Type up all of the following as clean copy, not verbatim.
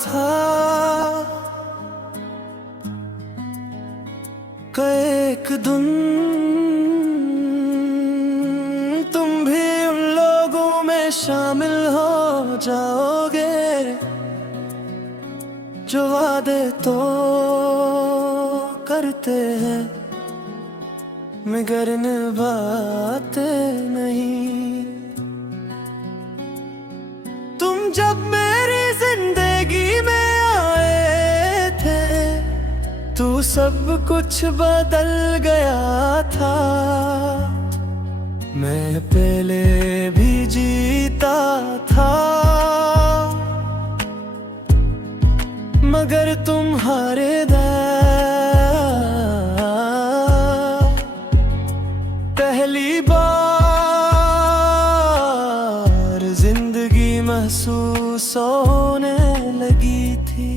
था कि एक दिन तुम भी उन लोगों में शामिल हो जाओगे जो वादे तो करते हैं मगर निभाते नहीं। तुम जब मेरी जिंदगी में आए थे तो सब कुछ बदल गया था। मैं पहले भी जीता था मगर तुम हारे पहली बार जिंदगी महसूस होने लगी थी।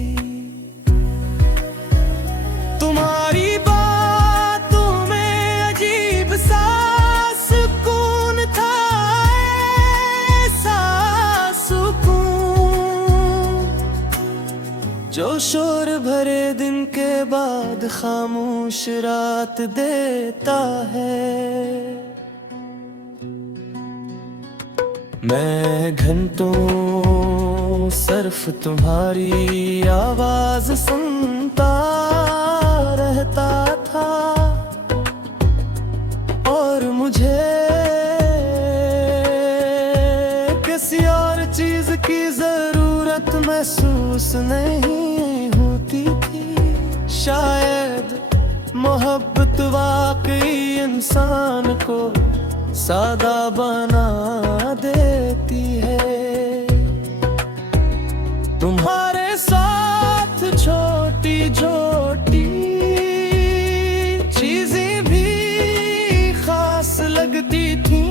तुम्हारी बातों में अजीब सा सुकून था, ऐसा सुकून जो शोर भरे दिन के बाद खामोश रात देता है। मैं घंटों सिर्फ तुम्हारी आवाज सुनता रहता था और मुझे किसी और चीज की जरूरत महसूस नहीं होती थी। शायद मोहब्बत वाकई इंसान को सादा बना देती है। तुम्हारे साथ छोटी छोटी चीजें भी खास लगती थी।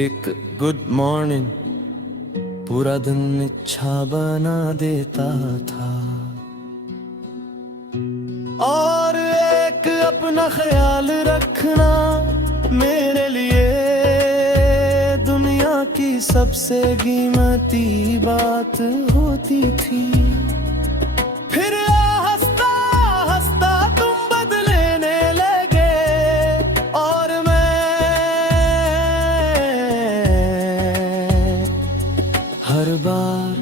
एक गुड मॉर्निंग पूरा दिन इच्छा बना देता था और एक अपना ख्याल रखना मेरे लिए दुनिया की सबसे कीमती बात होती थी। फिर हंसता हंसता तुम बदलने लगे और मैं हर बार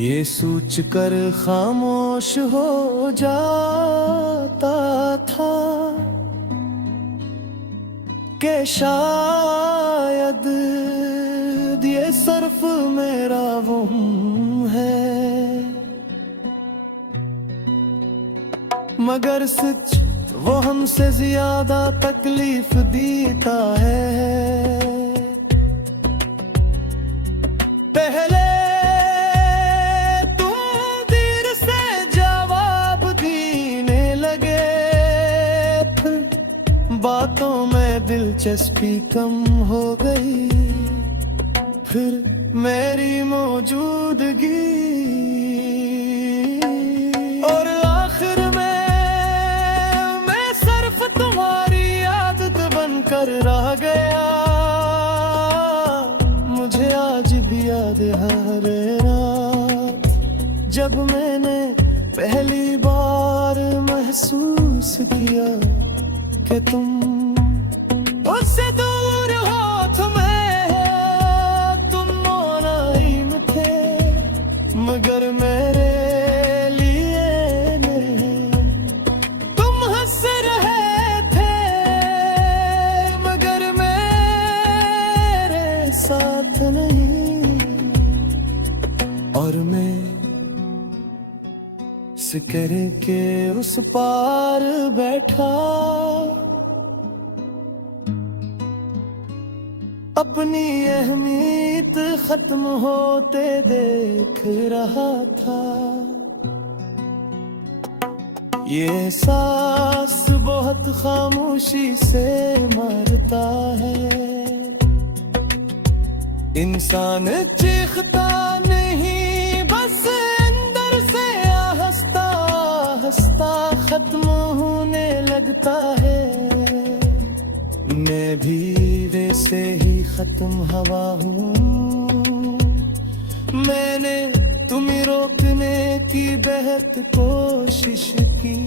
ये सोच कर खामोश हो जाता था कि शायद ये सिर्फ मेरा वहम है। मगर सच वो हमसे ज्यादा तकलीफ देता है। पहले बातों में दिलचस्पी कम हो गई, फिर मेरी मौजूदगी और आखिर में मैं सिर्फ तुम्हारी आदत बनकर रह गया। मुझे आज भी याद है हर रात जब मैंने पहली बार महसूस किया कि तुम उससे दूर हो। तुम मुलायम थे मगर मेरे लिए नहीं। तुम हंस रहे थे मगर मेरे साथ नहीं। और मैं सिकर के उस पार बैठा अपनी अहमियत खत्म होते देख रहा था। ये एहसास बहुत खामोशी से मरता है। इंसान चीखता नहीं बस अंदर से हंसता हंसता खत्म होने लगता है। मैं भी वैसे ही खत्म हवा हूँ मैंने तुम्हें रोकने की बेहद कोशिश की,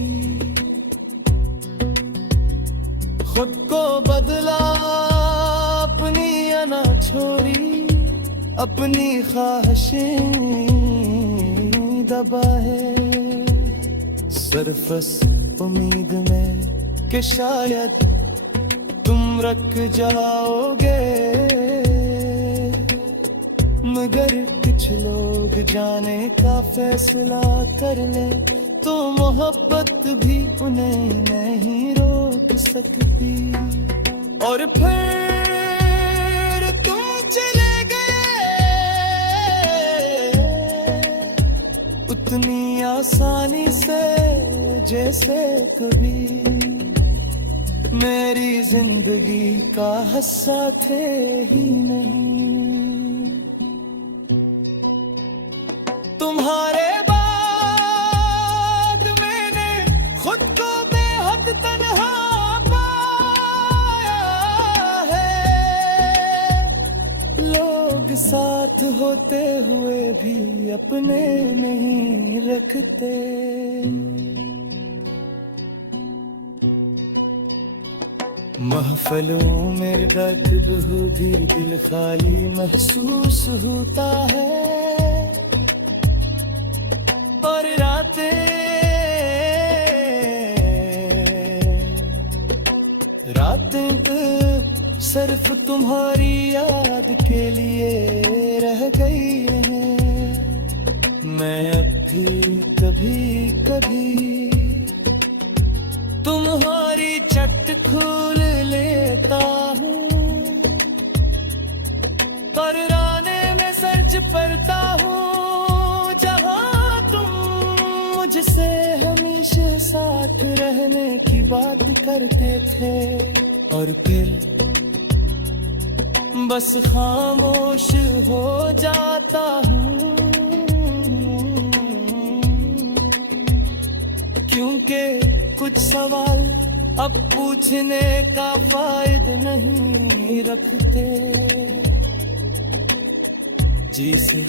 खुद को बदला अपनी अना छोड़ी, अपनी ख्वाहिशें दबा है, सिर्फ इस उम्मीद में कि शायद तुम रख जाओगे, मगर कुछ लोग जाने का फैसला कर ले तो मोहब्बत भी उन्हें नहीं रोक सकती। और फिर तुम चले गए उतनी आसानी से जैसे कभी मेरी जिंदगी का हिस्सा थे ही नहीं। तुम्हारे बाद मैंने खुद को बेहद तन्हा पाया है, लोग साथ होते हुए भी अपने नहीं रखते। महफलों में रकब भी दिल खाली महसूस होता है, और रातें सिर्फ तुम्हारी याद के लिए रह गई हैं। मैं अब भी कभी कभी तुम्हारी छत खोल लेता हूँ, कराने में सर्च पड़ता हूँ, जहाँ तुम मुझसे हमेशा साथ रहने की बात करते थे, और फिर बस खामोश हो जाता हूँ, क्योंकि कुछ सवाल अब पूछने का फायदा नहीं रखते। जी से